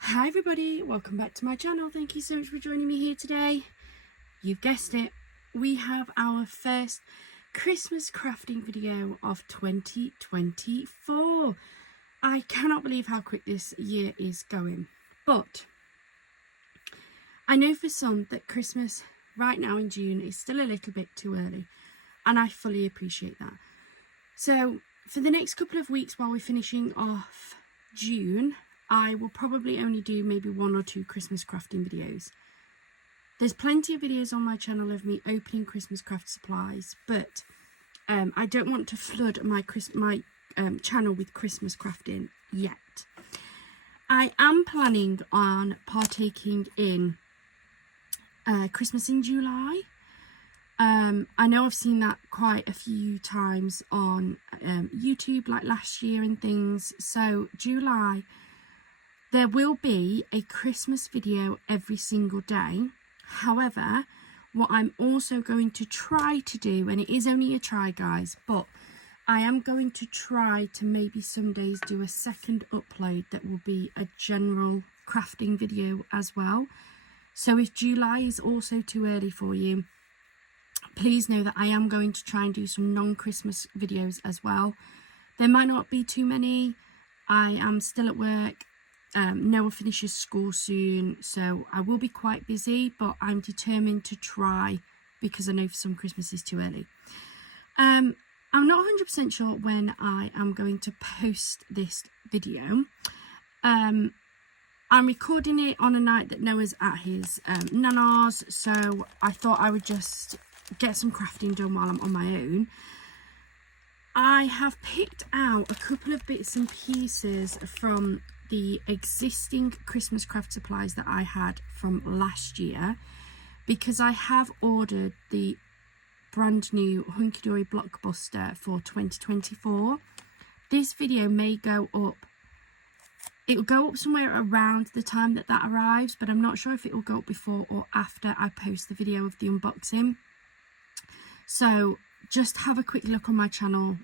Hi everybody, welcome back to my channel. Thank you so much for joining me here today. You've guessed it, we have our first Christmas crafting video of 2024. I cannot believe how quick this year is going, but I know for some that Christmas right now in June is still a little bit too early, and I fully appreciate that. So for the next couple of weeks while we're finishing off June, I will probably only do maybe 1 or 2 Christmas crafting videos. There's plenty of videos on my channel of me opening Christmas craft supplies, but I don't want to flood my channel with Christmas crafting yet. I am planning on partaking in Christmas in July. I know I've seen that quite a few times on YouTube, like last year and things. So July, there will be a Christmas video every single day. However, what I'm also going to try to do, and it is only a try guys, but I am going to try to maybe some days do a second upload that will be a general crafting video as well. So if July is also too early for you, please know that I am going to try and do some non-Christmas videos as well. There might not be too many. I am still at work. Noah finishes school soon, so I will be quite busy, but I'm determined to try because I know for some Christmas is too early. I'm not 100% sure when I am going to post this video. I'm recording it on a night that Noah's at his nana's, so I thought I would just get some crafting done while I'm on my own. I have picked out a couple of bits and pieces from the existing Christmas craft supplies that I had from last year, because I have ordered the brand new Hunky Dory Blockbuster for 2024. This video may go up, it will go up somewhere around the time that arrives, but I'm not sure if it will go up before or after I post the video of the unboxing. So just have a quick look on my channel.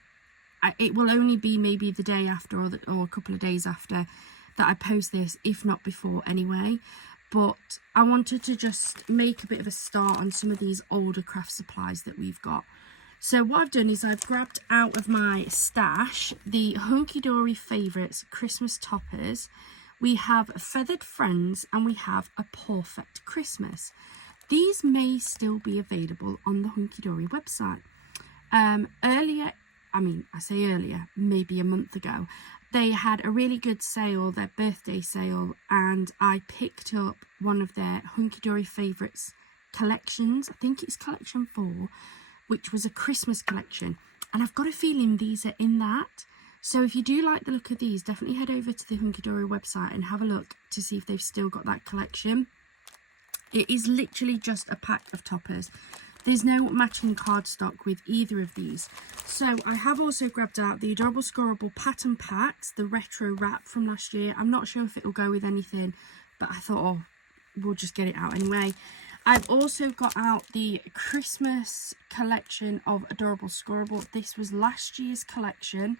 It will only be maybe the day after or a couple of days after that I post this, if not before anyway. But I wanted to just make a bit of a start on some of these older craft supplies that we've got. So what I've done is I've grabbed out of my stash the Hunky Dory Favourites Christmas toppers. We have Feathered Friends and we have a Perfect Christmas. These may still be available on the Hunky Dory website. Earlier, maybe a month ago, they had a really good sale, their birthday sale, and I picked up one of their Hunky Dory Favourites collections. I think it's collection 4, which was a Christmas collection, and I've got a feeling these are in that. So if you do like the look of these, definitely head over to the Hunky Dory website and have a look to see if they've still got that collection. It is literally just a pack of toppers. There's no matching cardstock with either of these. So I have also grabbed out the Adorable Scorable Pattern Packs, the retro wrap from last year. I'm not sure if it will go with anything, but I thought, oh, we'll just get it out anyway. I've also got out the Christmas collection of Adorable Scorable. This was last year's collection.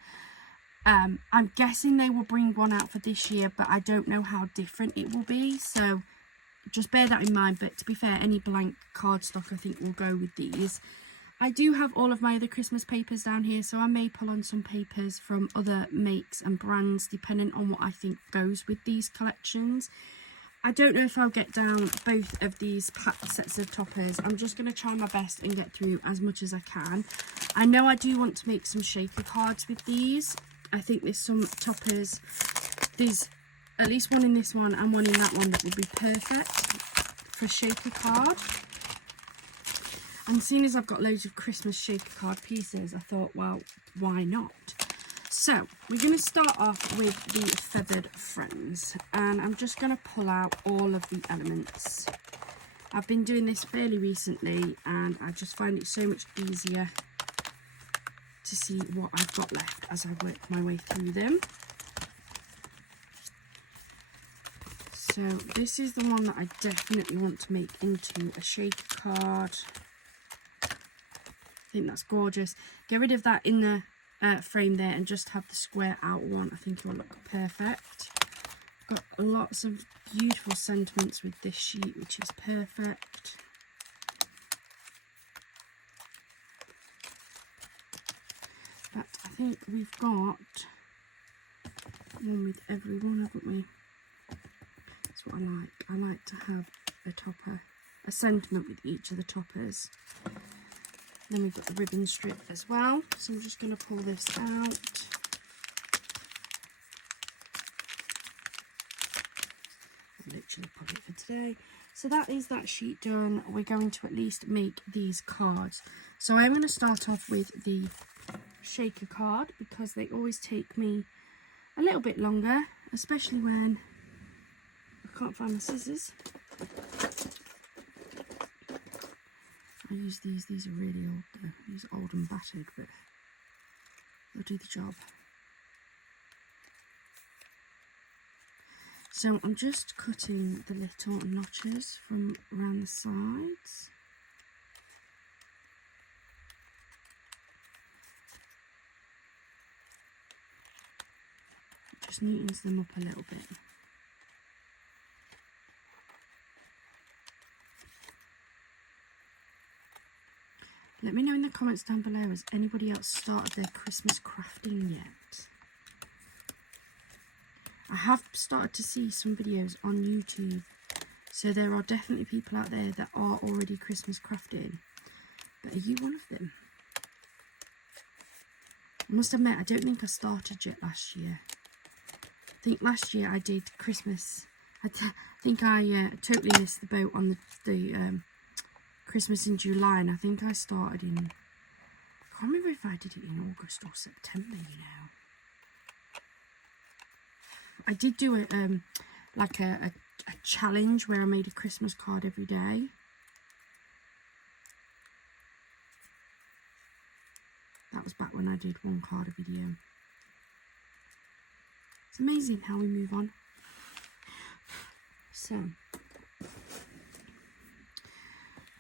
I'm guessing they will bring one out for this year, but I don't know how different it will be. So just bear that in mind, but to be fair, any blank cardstock I think will go with these. I do have all of my other Christmas papers down here, so I may pull on some papers from other makes and brands depending on what I think goes with these collections. I don't know if I'll get down both of these packed sets of toppers. I'm just going to try my best and get through as much as I can. I know I do want to make some shaker cards with these. I think there's some toppers, there's at least one in this one and one in that one that would be perfect for a shaker card. And seeing as I've got loads of Christmas shaker card pieces, I thought, well, why not? So we're going to start off with the Feathered Friends, and I'm just going to pull out all of the elements. I've been doing this fairly recently and I just find it so much easier to see what I've got left as I work my way through them. So this is the one that I definitely want to make into a shaker card. I think that's gorgeous. Get rid of that in the frame there and just have the square out one. I think it will look perfect. Got lots of beautiful sentiments with this sheet, which is perfect. But I think we've got one with every one, haven't we? That's what I like. I like to have a topper, a sentiment with each of the toppers. Then we've got the ribbon strip as well. So I'm just going to pull this out. I'll literally put it for today. So that is that sheet done. We're going to at least make these cards. So I'm going to start off with the shaker card because they always take me a little bit longer, especially when I can't find my scissors. I use these are really old though. These are old and battered, but they'll do the job. So I'm just cutting the little notches from around the sides. Just neatens them up a little bit. Let me know in the comments down below, has anybody else started their Christmas crafting yet? I have started to see some videos on YouTube, so there are definitely people out there that are already Christmas crafting. But are you one of them? I must admit, I don't think I started yet last year. I think last year I did Christmas. I think I totally missed the boat on the Christmas in July, and I think I started in, I can't remember if I did it in August or September, you know. I did do it like a challenge where I made a Christmas card every day. That was back when I did one card a video. It's amazing how we move on. So,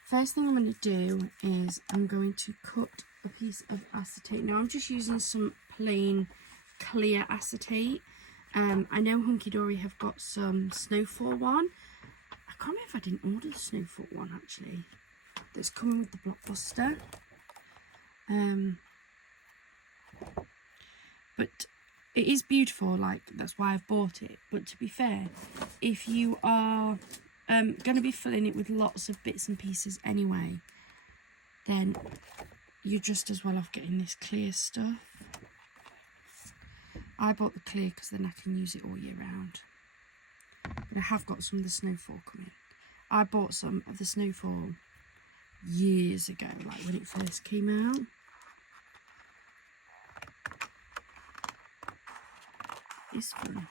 first thing I'm going to do is I'm going to cut a piece of acetate. Now I'm just using some plain clear acetate. I know Hunky Dory have got some Snowfall one. I can't remember if I didn't order the Snowfall one actually. That's coming with the Blockbuster. But it is beautiful, like that's why I've bought it. But to be fair, if you are going to be filling it with lots of bits and pieces anyway, then you're just as well off getting this clear stuff. I bought the clear because then I can use it all year round. But I have got some of the Snowfall coming. I bought some of the Snowfall years ago, like when it first came out. It's fun.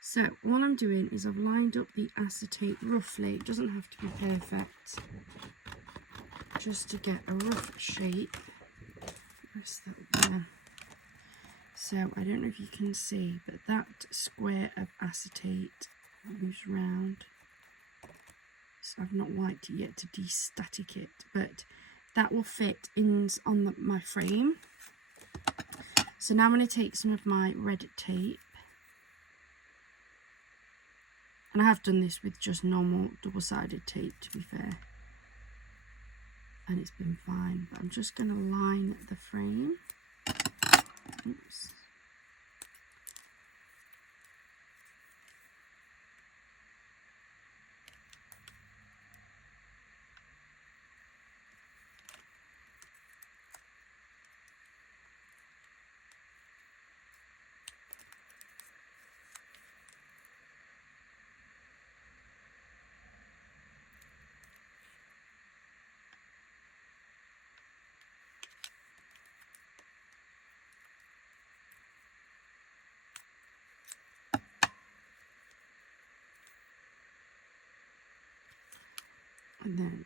So what I'm doing is I've lined up the acetate roughly. It doesn't have to be perfect. Just to get a rough shape. Press that there. So I don't know if you can see, but that square of acetate moves round. So I've not wiped it yet to de-static it, but that will fit in on my frame. So now I'm going to take some of my red tape, and I have done this with just normal double-sided tape to be fair, and it's been fine, but I'm just going to line the frame. Oops. And then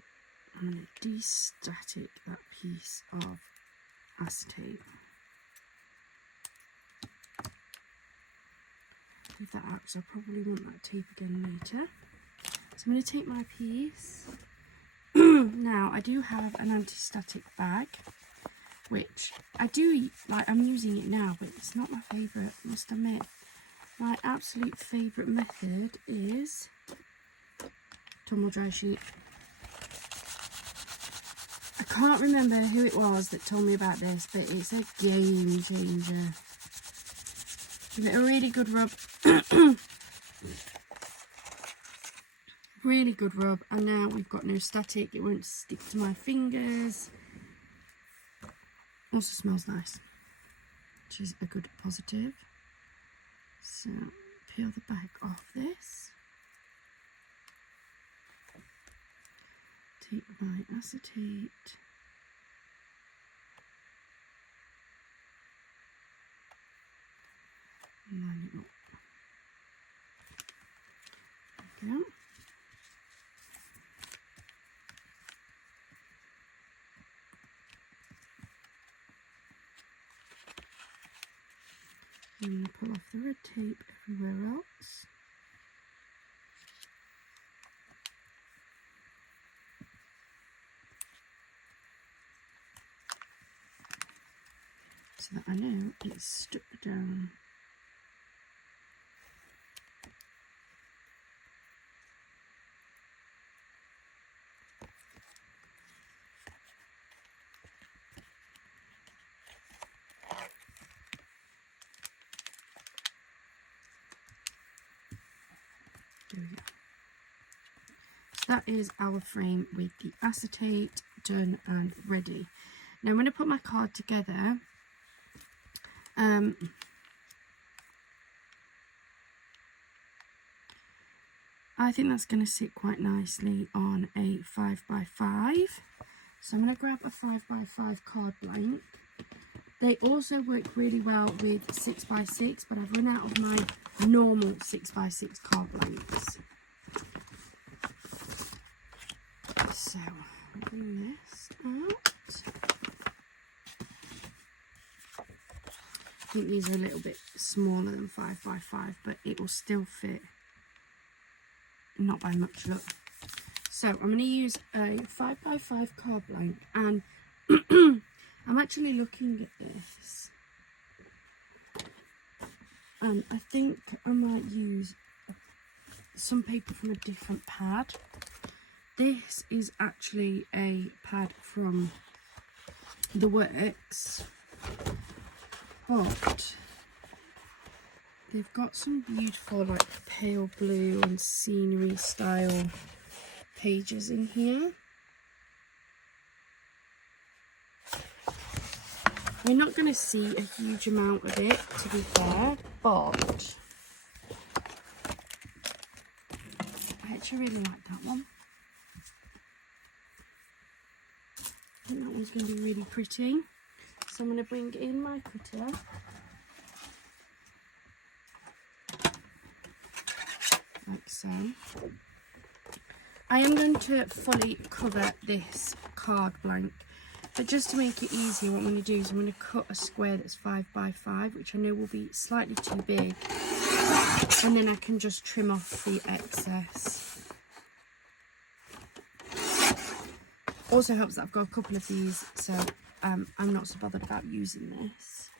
I'm going to de-static that piece of acetate. Leave that out because I probably want that tape again later. So I'm going to take my piece. Now I do have an anti-static bag, which I do like. I'm using it now, but it's not my favourite, must admit. My absolute favourite method is tumble dry sheet. I can't remember who it was that told me about this, but it's a game changer. Give it a really good rub. Really good rub, and now we've got no static. It won't stick to my fingers. Also smells nice, which is a good positive. So peel the bag off this. Take my acetate. Line it up. There we go. I'm going to pull off the red tape everywhere else. So that I know it's stuck down. There we go. So that is our frame with the acetate done and ready. Now I'm going to put my card together. I think that's going to sit quite nicely on a 5x5. So I'm going to grab a 5x5 card blank. They also work really well with 6x6, but I've run out of my normal 6x6 card blanks. So I'll bring this out. I think these are a little bit smaller than 5x5, but it will still fit, not by much luck. So I'm going to use a 5x5 card blank, and I'm actually looking at this, and I think I might use some paper from a different pad. This is actually a pad from The Works, but they've got some beautiful like pale blue and scenery style pages in here. We're not going to see a huge amount of it, to be fair, but I actually really like that one. I think that one's going to be really pretty. So I'm going to bring in my cutter. Like so. I am going to fully cover this card blank, but just to make it easier, what I'm going to do is I'm going to cut a square that's 5x5, which I know will be slightly too big, and then I can just trim off the excess. Also helps that I've got a couple of these, so I'm not so bothered about using this.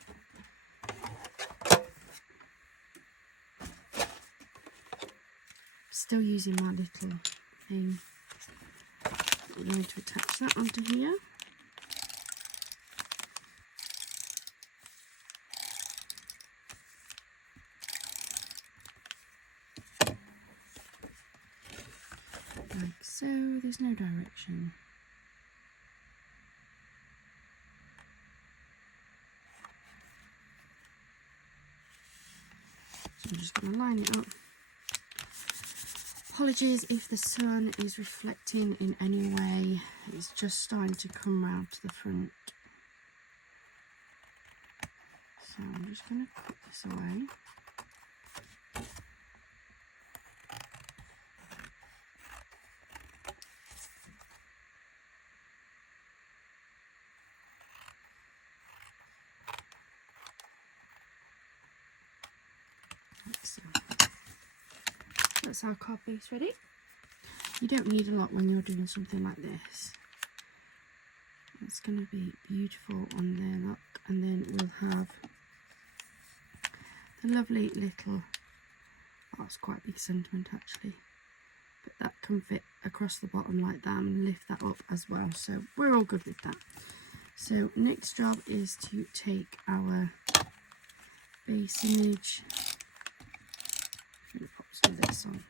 Still using my little thing. I'm going to attach that onto here. Like so, there's no direction. So I'm just going to line it up. Apologies if the sun is reflecting in any way. It's just starting to come round to the front. So I'm just going to put this away. So that's our card base ready. You don't need a lot when you're doing something like this. It's going to be beautiful on there, look, and then we'll have the lovely little Oh, it's quite a big sentiment actually. But that can fit across the bottom like that and lift that up as well. So we're all good with that. So next job is to take our base image. I'm going to pop some of this on.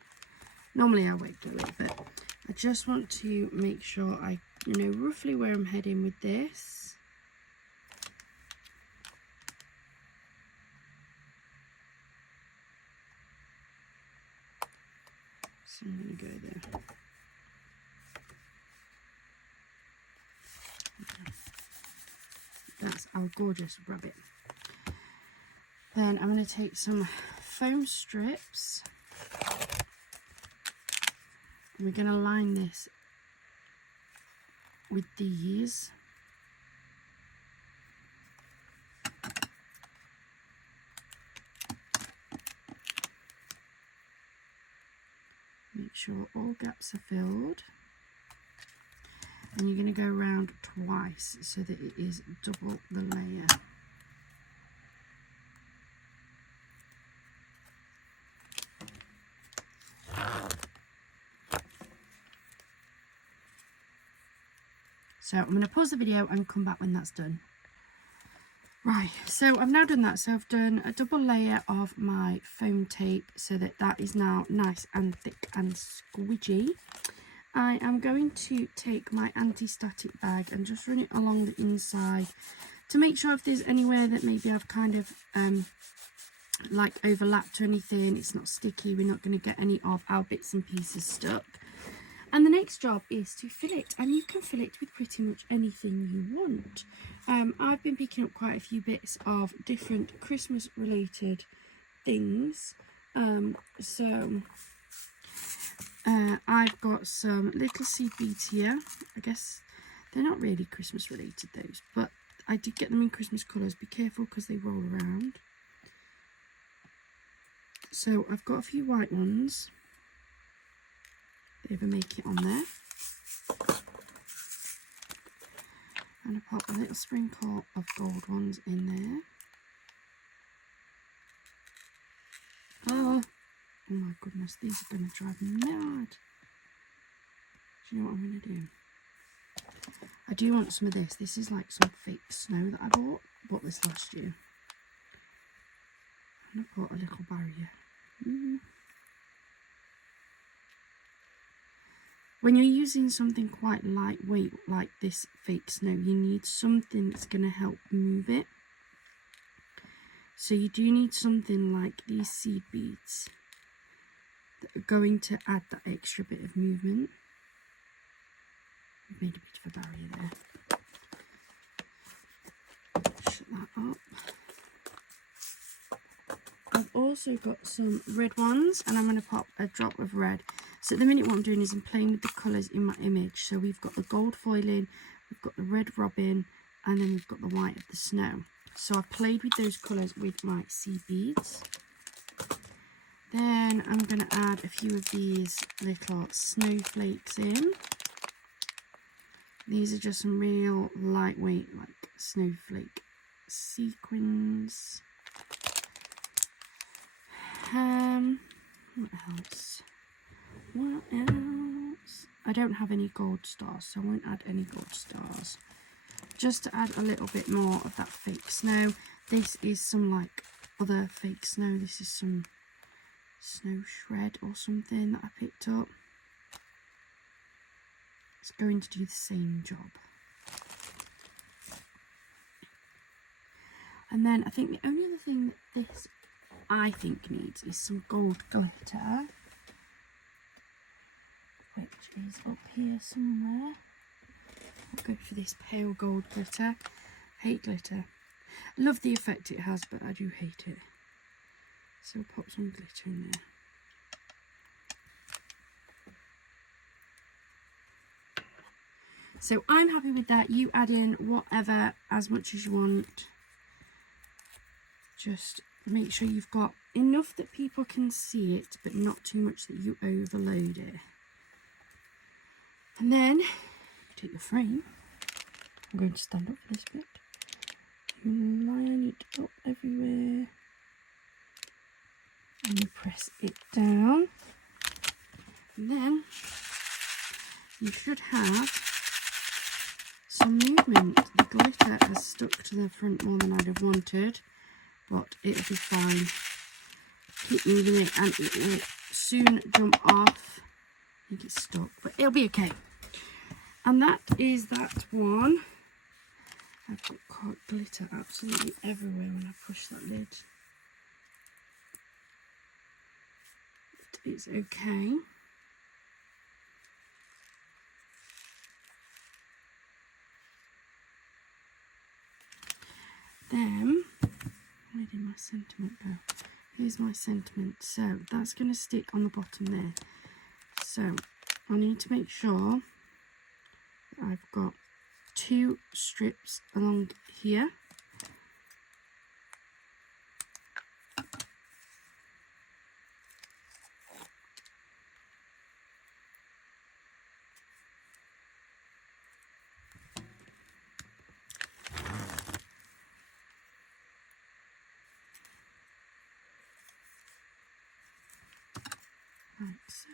Normally I wait a little bit. I just want to make sure I know roughly where I'm heading with this. So I'm going to go there. That's our gorgeous rabbit. Then I'm going to take some foam strips and we're going to line this with these. Make sure all gaps are filled. And you're going to go around twice so that it is double the layer. So I'm going to pause the video and come back when that's done. Right, so I've now done that. So I've done a double layer of my foam tape so that that is now nice and thick and squidgy. I am going to take my anti-static bag and just run it along the inside to make sure if there's anywhere that maybe I've kind of like overlapped or anything, it's not sticky, we're not going to get any of our bits and pieces stuck. And the next job is to fill it, and you can fill it with pretty much anything you want. I've been picking up quite a few bits of different Christmas related things. I've got some little seed beads here. I guess they're not really Christmas related, those, but I did get them in Christmas colours. Be careful because they roll around. So I've got a few white ones. If I make it on there. And I pop a little sprinkle of gold ones in there. Oh my goodness, these are going to drive me mad. Do you know what I'm going to do? I do want some of this. This is like some fake snow that I bought this last year. And I bought a little barrier. When you're using something quite lightweight like this fake snow, you need something that's going to help move it. So you do need something like these seed beads that are going to add that extra bit of movement. I've made a bit of a barrier there. Shut that up. I've also got some red ones and I'm going to pop a drop of red. So at the minute what I'm doing is I'm playing with the colours in my image. So we've got the gold foiling, we've got the red robin, and then we've got the white of the snow. So I've played with those colours with my seed beads. Then I'm going to add a few of these little snowflakes in. These are just some real lightweight like snowflake sequins. What else? What else? I don't have any gold stars, so I won't add any gold stars. Just to add a little bit more of that fake snow. This is some like other fake snow. This is some snow shred or something that I picked up. It's going to do the same job. And then I think the only other thing that this I think needs is some gold glitter, which is up here somewhere. I'll go for this pale gold glitter. Hate glitter. Love the effect it has, but I do hate it. So I'll pop some glitter in there. So I'm happy with that. You add in whatever, as much as you want. Just make sure you've got enough that people can see it, but not too much that you overload it. And then you take your frame. I'm going to stand up for this bit. You line it up everywhere. And you press it down. And then you should have some movement. The glitter has stuck to the front more than I'd have wanted, but it'll be fine. Keep moving it and it will soon jump off. I think it's stuck, but it'll be okay. And that is that one. I've got glitter absolutely everywhere when I push that lid. It's okay. Then, where did my sentiment go? Here's my sentiment. So that's going to stick on the bottom there. So I need to make sure that I've got 2 strips along here. Like so.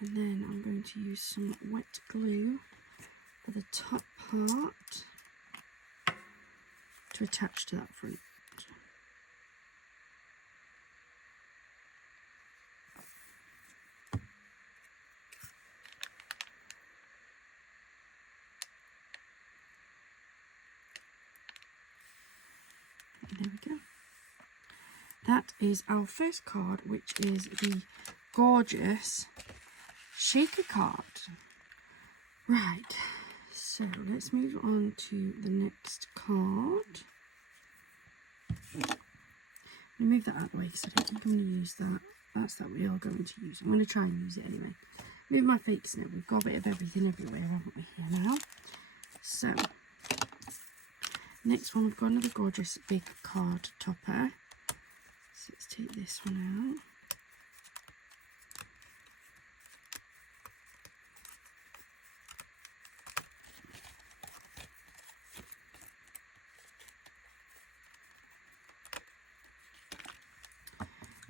And then I'm going to use some wet glue for the top part to attach to that front. There we go. That is our first card, which is the gorgeous shaker card. Right, so let's move on to the next card. Let me move that out of the way because I don't think I'm going to use that. That's that we are going to use. I'm going to try and use it anyway. Move my fake snow. We've got a bit of everything everywhere, haven't we, here now? So, next one, we've got another gorgeous big card topper. So let's take this one out.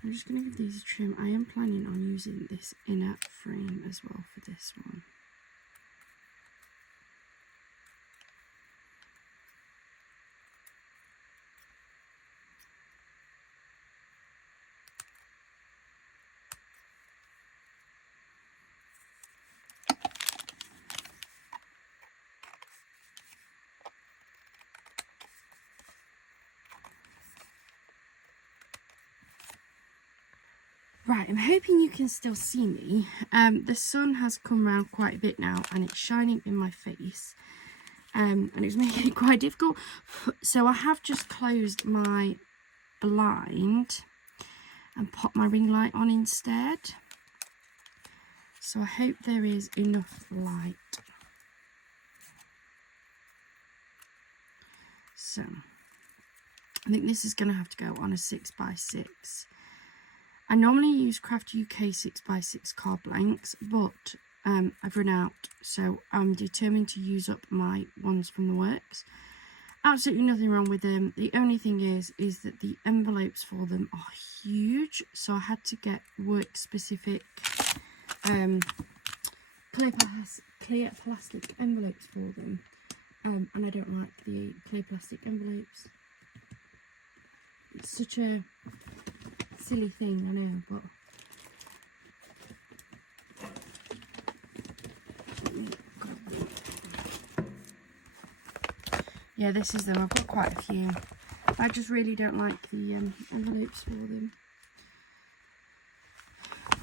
I'm just going to give these a trim. I am planning on using this inner frame as well for this one. Right, I'm hoping you can still see me. The sun has come round quite a bit now and it's shining in my face. And it's making it quite difficult. So I have just closed my blind and popped my ring light on instead. So I hope there is enough light. So I think this is going to have to go on a 6x6. I normally use Craft UK 6x6 card blanks, but I've run out, so I'm determined to use up my ones from the works. Absolutely nothing wrong with them. The only thing is that the envelopes for them are huge, so I had to get work specific clear plastic envelopes for them, and I don't like the clear plastic envelopes. It's such a silly thing, I know, but yeah, this is them. I've got quite a few. I just really don't like the envelopes for them.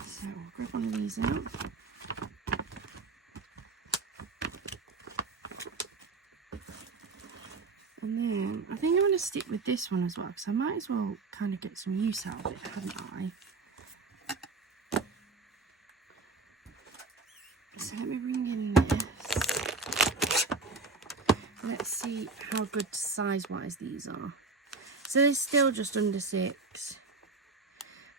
So I'll grab one of these out. And then I think I'm going to stick with this one as well, because I might as well kind of get some use out of it, haven't I? So let me bring in this. Let's see how good size-wise these are. So they're still just under 6.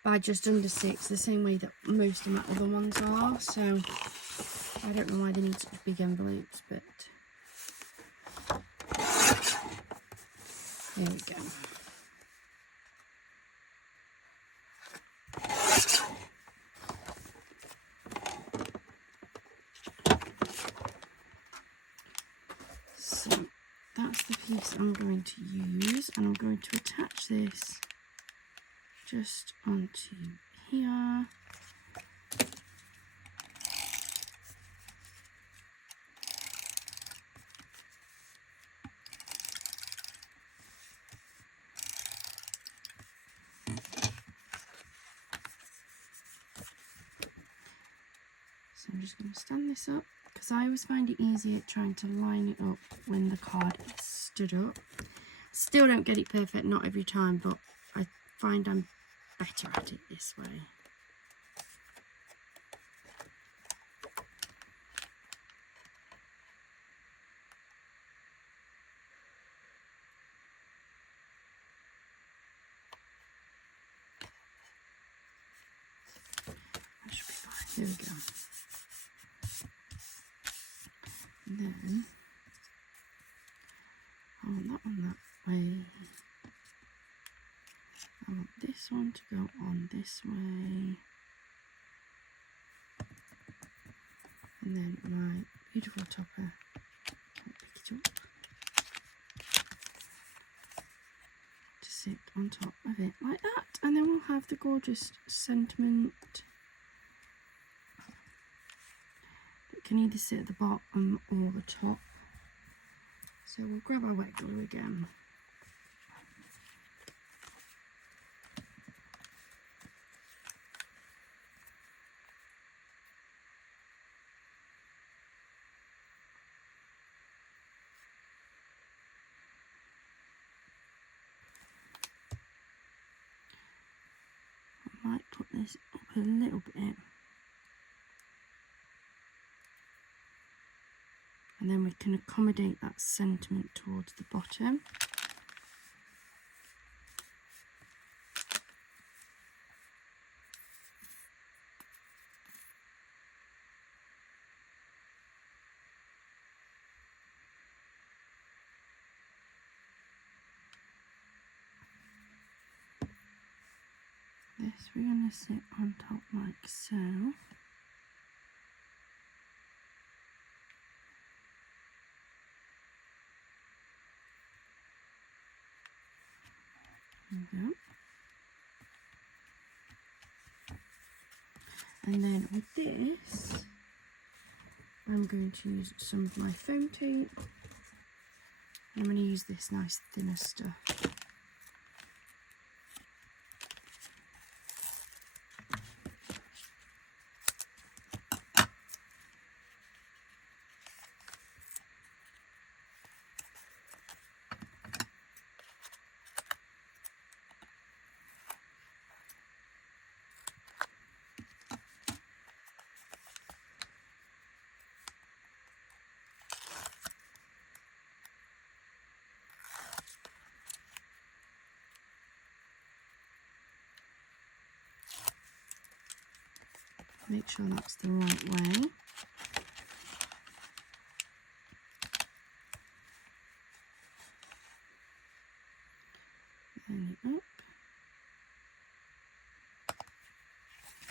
By just under 6, the same way that most of my other ones are. So I don't know why they need such big envelopes, but Here we go. So that's the piece I'm going to use, and I'm going to attach this just onto here. So I'm just going to stand this up, because I always find it easier trying to line it up when the card is stood up. Still don't get it perfect, not every time, but I find I'm better at it this way. That should be fine. There we go. And then I want that one that way. I want this one to go on this way. And then my beautiful topper can pick it up to sit on top of it like that. And then we'll have the gorgeous sentiment that can either sit at the bottom or the top. So we'll grab our wet glue again. I might put this up a little bit. And then we can accommodate that sentiment towards the bottom. This we're going to sit on top like so. There we go. And then with this, I'm going to use some of my foam tape. I'm going to use this nice thinner stuff. Make sure that's the right way. Turn it up.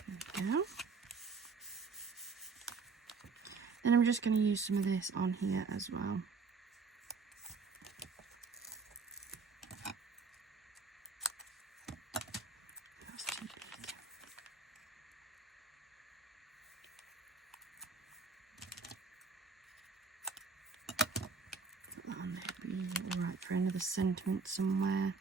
There we go. And I'm just going to use some of this on here as well. That's too big. Put that on there, be alright for another sentiment somewhere.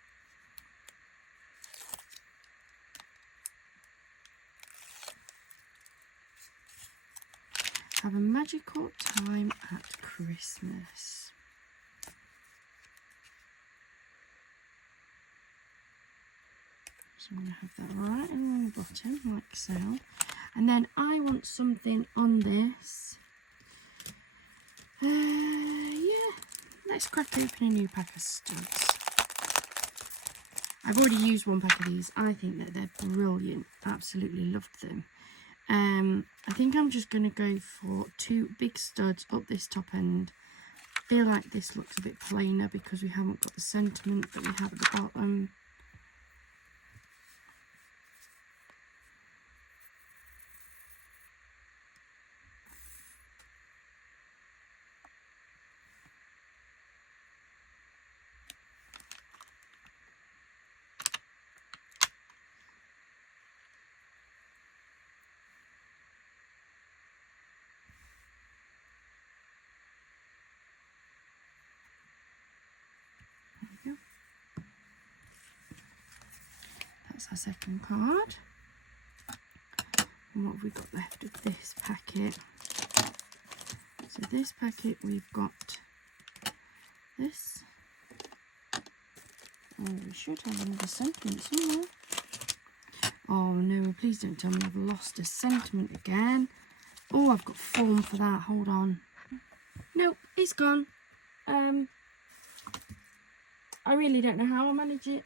Have a magical time at Christmas. So I'm going to have that right along the bottom, like so. And then I want something on this. Yeah, let's crack open a new pack of studs. I've already used one pack of these. I think that they're brilliant. Absolutely loved them. I think I'm just going to go for 2 big studs up this top end feel like this looks a bit plainer because we haven't got the sentiment that we have at the bottom. That's our second card. And what have we got left of this packet? So this packet we've got this. Oh, we should have another sentiment somewhere. Oh no, please don't tell me I've lost a sentiment again. Oh, I've got form for that. Hold on. Nope, it's gone. I really don't know how I manage it.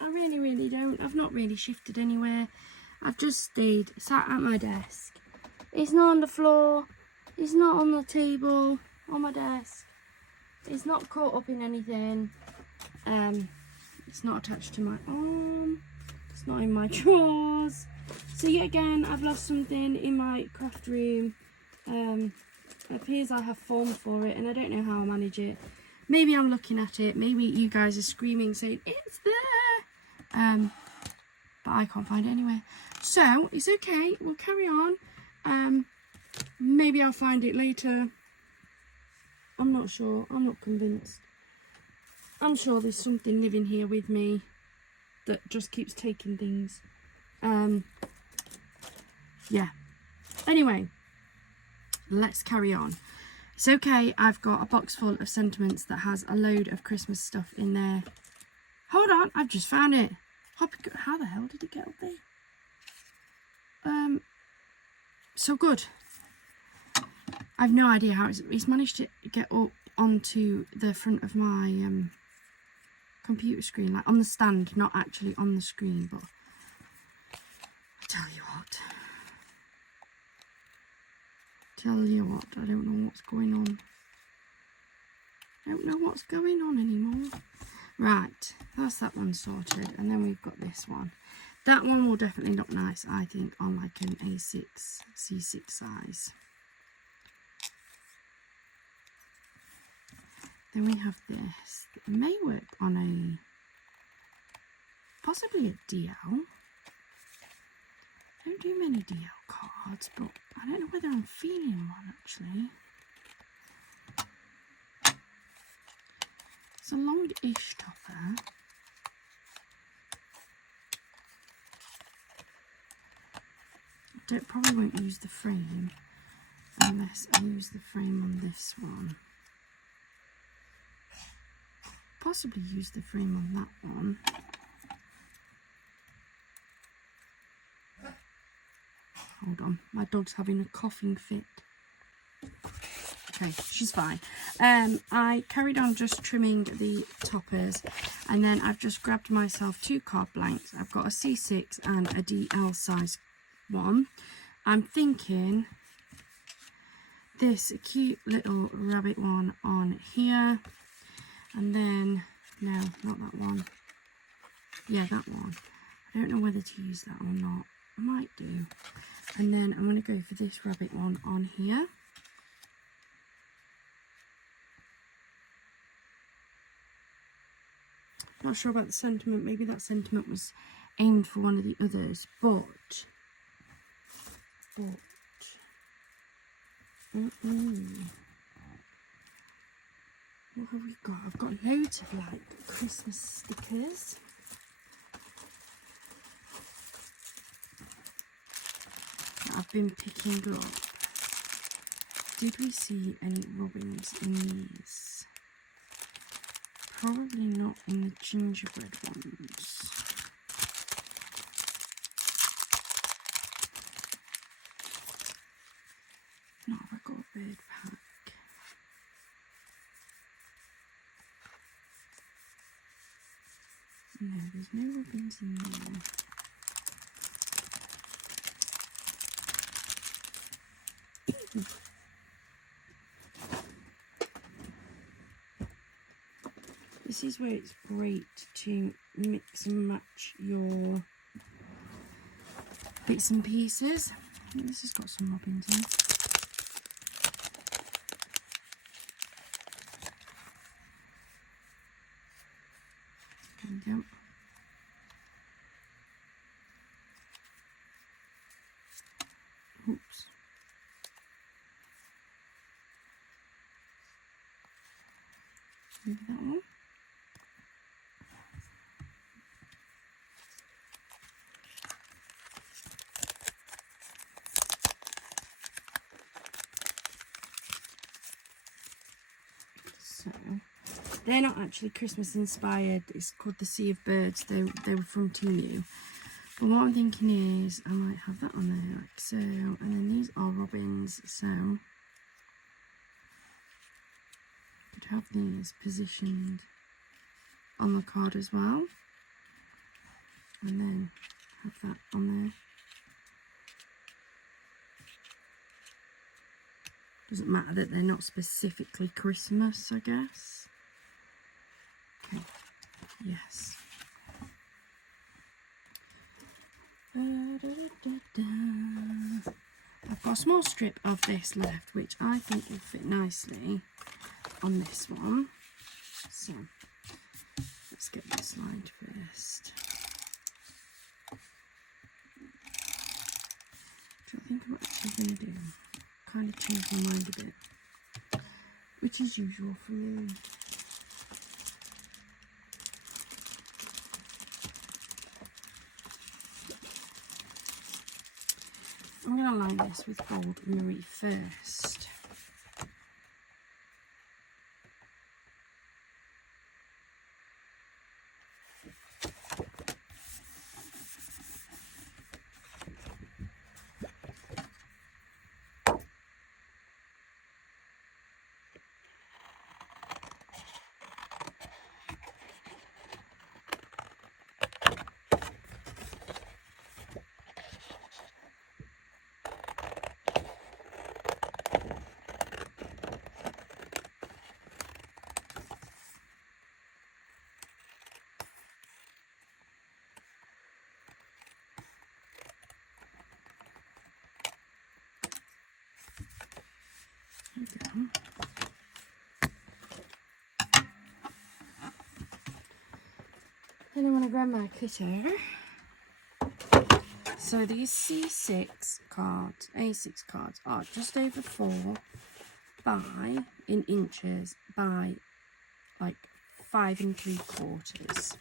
I really don't. I've not really shifted anywhere. I've just sat at my desk. It's not on the floor. It's not on the table. On my desk. It's not caught up in anything. It's not attached to my arm. It's not in my drawers. So yet again, I've lost something in my craft room. It appears I have form for it and I don't know how I manage it. Maybe I'm looking at it. Maybe you guys are screaming saying, it's there. But I can't find it anywhere. So, it's okay. We'll carry on. Maybe I'll find it later. I'm not sure. I'm not convinced. I'm sure there's something living here with me that just keeps taking things. Yeah. Anyway, let's carry on. It's okay. I've got a box full of sentiments that has a load of Christmas stuff in there. Hold on. I've just found it. How the hell did it get up there? So good. I've no idea how it's managed to get up onto the front of my computer screen, like on the stand, not actually on the screen, but I tell you what, I don't know what's going on. I don't know what's going on anymore. Right, that's that one sorted, and then we've got this one. That one will definitely look nice, I think, on like an A6, C6 size. Then we have this. It may work on a, possibly a DL. I don't do many DL cards, but I don't know whether I'm feeling one actually. It's a long-ish topper. Probably won't use the frame unless I use the frame on this one. Possibly use the frame on that one. Hold on, my dog's having a coughing fit. Okay, she's fine. I carried on just trimming the toppers, and then I've just grabbed myself 2 card blanks. I've got a C6 and a DL size one. I'm thinking this cute little rabbit one on here, and then no, not that one. Yeah, that one. I don't know whether to use that or not. I might do. And then I'm going to go for this rabbit one on here. Not sure about the sentiment. Maybe that sentiment was aimed for one of the others, but what have we got? I've got loads of like Christmas stickers. That I've been picking up. Did we see any robins in these? Probably not in the gingerbread ones. Not have I got a bird pack. No, there's no robins in there. this is where it's great to mix and match your bits and pieces. This has got some robins in. There we go. Oops. Maybe that one. So they're not actually Christmas inspired. It's called the Sea of Birds. They were from Temu. But what I'm thinking is I might have that on there like so, and then these are robins, so could have these positioned on the card as well, and then have that on there. Doesn't matter that they're not specifically Christmas, I guess. Okay, yes. I've got a small strip of this left, which I think will fit nicely on this one. So let's get this lined first. Do you think I'm actually going to do? Kind of change my mind a bit, which is usual for me. I'm going to line this with gold Marie first. There we go. Then I want to grab my cutter. So these C6 cards, A6 cards, are just over 4 by, in inches, by like 5 3/4.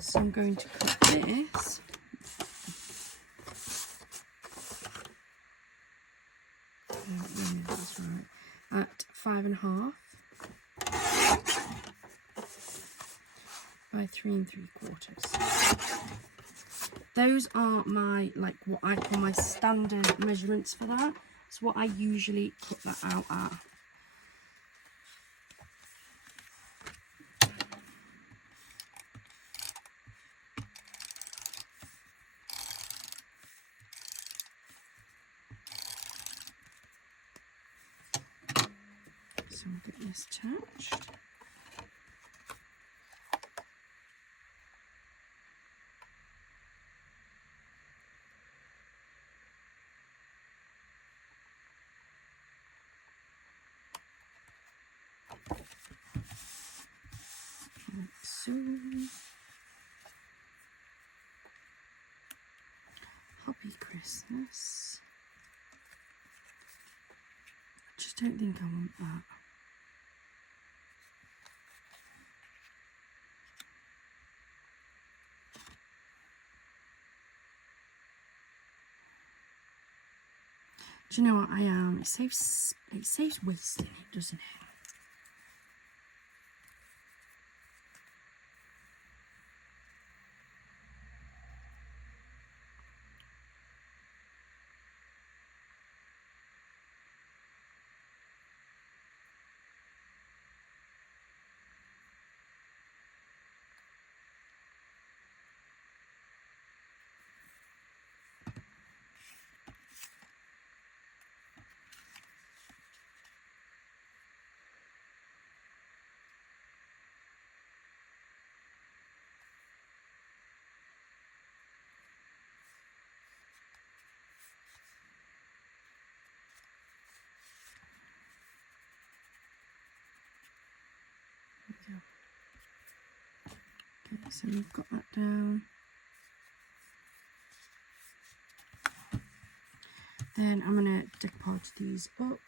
So I'm going to cut this. That's right. At 5 1/2 by 3 3/4. Those are my, like, what I call my standard measurements for that. It's what I usually cut that out at. So I'll get this attached. Like so. Happy Christmas. I just don't think I want that. Do you know what I am? It saves wasting it, doesn't it? So we've got that down. Then I'm going to decoupage these up.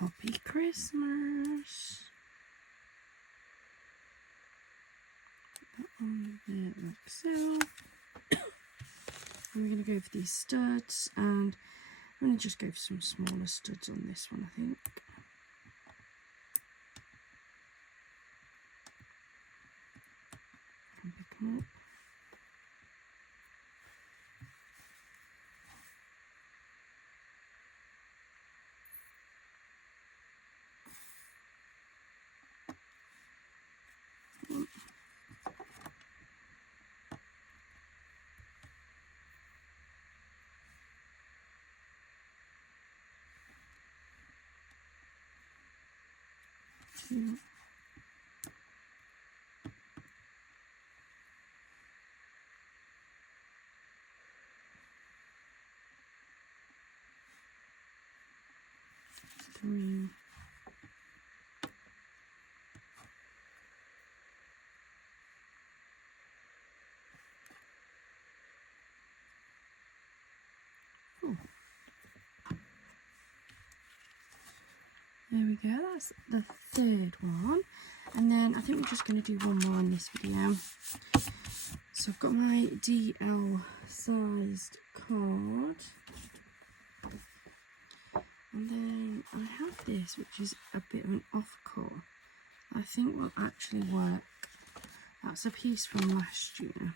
Happy Christmas. Put that on there like so. We're going to go for these studs, and I'm going to just go for some smaller studs on this one, I think. And pick them up. Two. Three. Four. There we go, that's the third one. And then I think we're just going to do one more on this video. So I've got my DL sized card. And then I have this, which is a bit of an off-cut. I think will actually work. That's a piece from last year.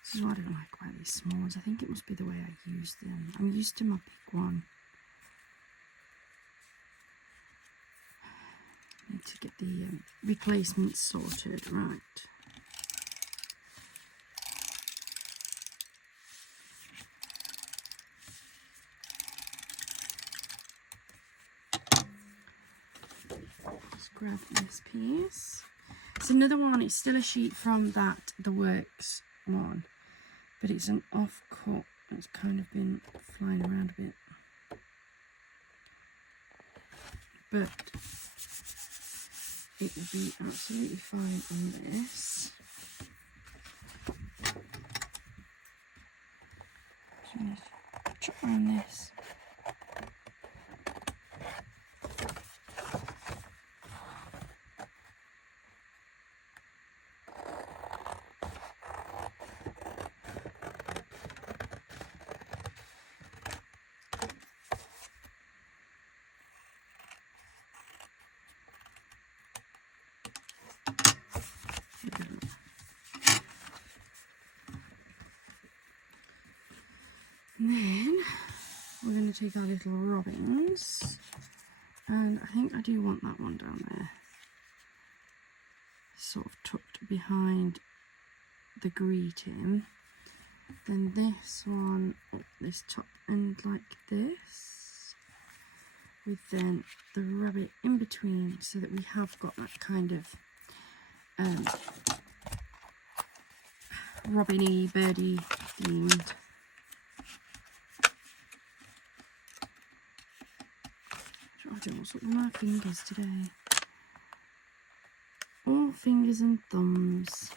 This is what I don't like about these smalls. I think it must be the way I use them. I'm used to my big one. Need to get the replacements sorted, right. Let's grab this piece. It's another one, it's still a sheet from that The Works one, but it's an off-cut. It's kind of been flying around a bit. But it will be absolutely fine on this. Just chop around this. And then we're going to take our little robins, and I think I do want that one down there, sort of tucked behind the greeting. Then this one up this top end like this, with then the rabbit in between, so that we have got that kind of robin-y, birdie themed. I don't know what's up with my fingers today. All fingers and thumbs.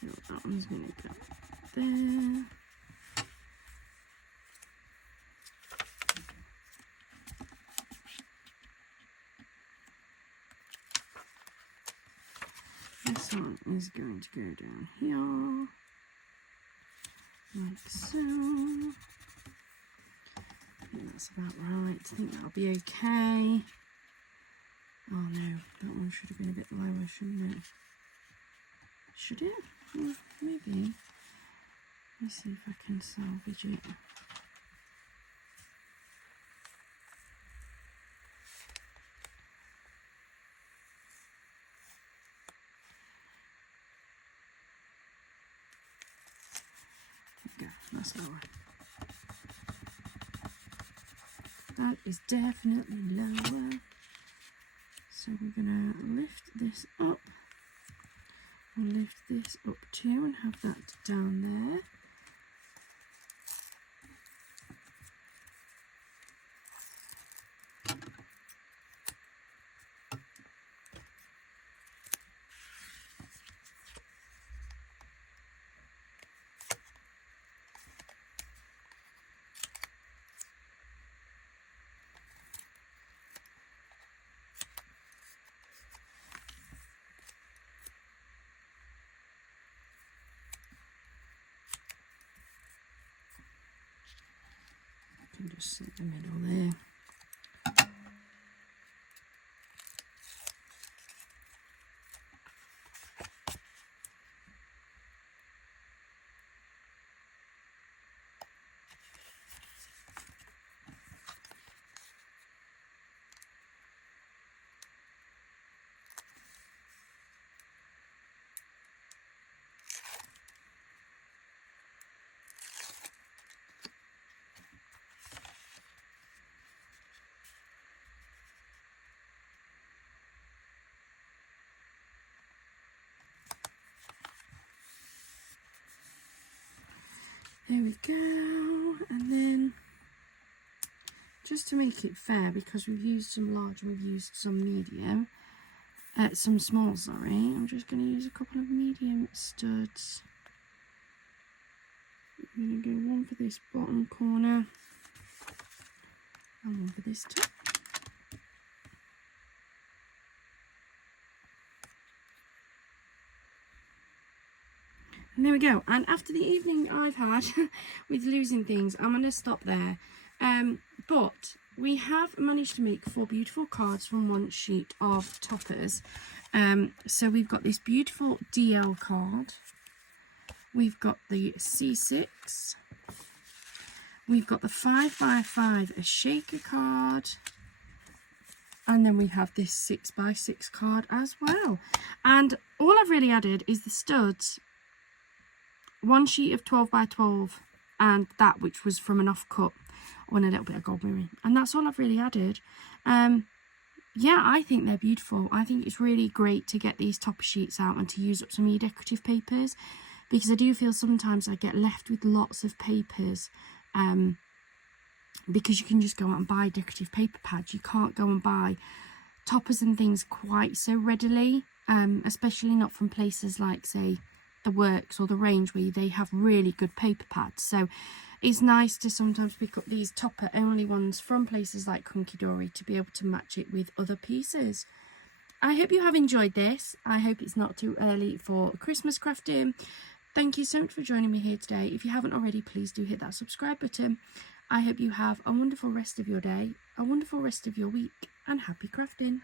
So that one's going to go there. This one is going to go down here, like so. I think that's about right. I think that'll be okay. Oh no, that one should have been a bit lower, shouldn't it? Should it? Well, maybe. Let's see if I can salvage it. There we go, that's lower. That is definitely lower. So we're going to lift this up. I'll lift this up too and have that down there. Just sit in the middle there. There we go, and then just to make it fair, because we've used some large and we've used some medium, some small, sorry, I'm just going to use a couple of medium studs. I'm going to go one for this bottom corner and one for this top. And there we go. And after the evening I've had with losing things, I'm going to stop there. But we have managed to make 4 beautiful cards from one sheet of toppers. So we've got this beautiful DL card. We've got the C6. We've got the 5x5 a shaker card. And then we have this 6x6 card as well. And all I've really added is the studs. One sheet of 12x12 and that which was from an off-cut on a little bit of gold mirroring, and that's all I've really added. Yeah, I think they're beautiful. I think it's really great to get these topper sheets out and to use up some of your decorative papers, because I do feel sometimes I get left with lots of papers, because you can just go out and buy decorative paper pads. You can't go and buy toppers and things quite so readily, especially not from places like, say, the Works or the Range, where they have really good paper pads. So it's nice to sometimes pick up these topper only ones from places like Hunky Dory to be able to match it with other pieces. I hope you have enjoyed this. I hope it's not too early for Christmas crafting. Thank you so much for joining me here today. If you haven't already, please do hit that subscribe button. I hope you have a wonderful rest of your day, a wonderful rest of your week, and happy crafting.